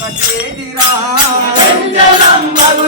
కట్టేదిరా చెంచలంబగు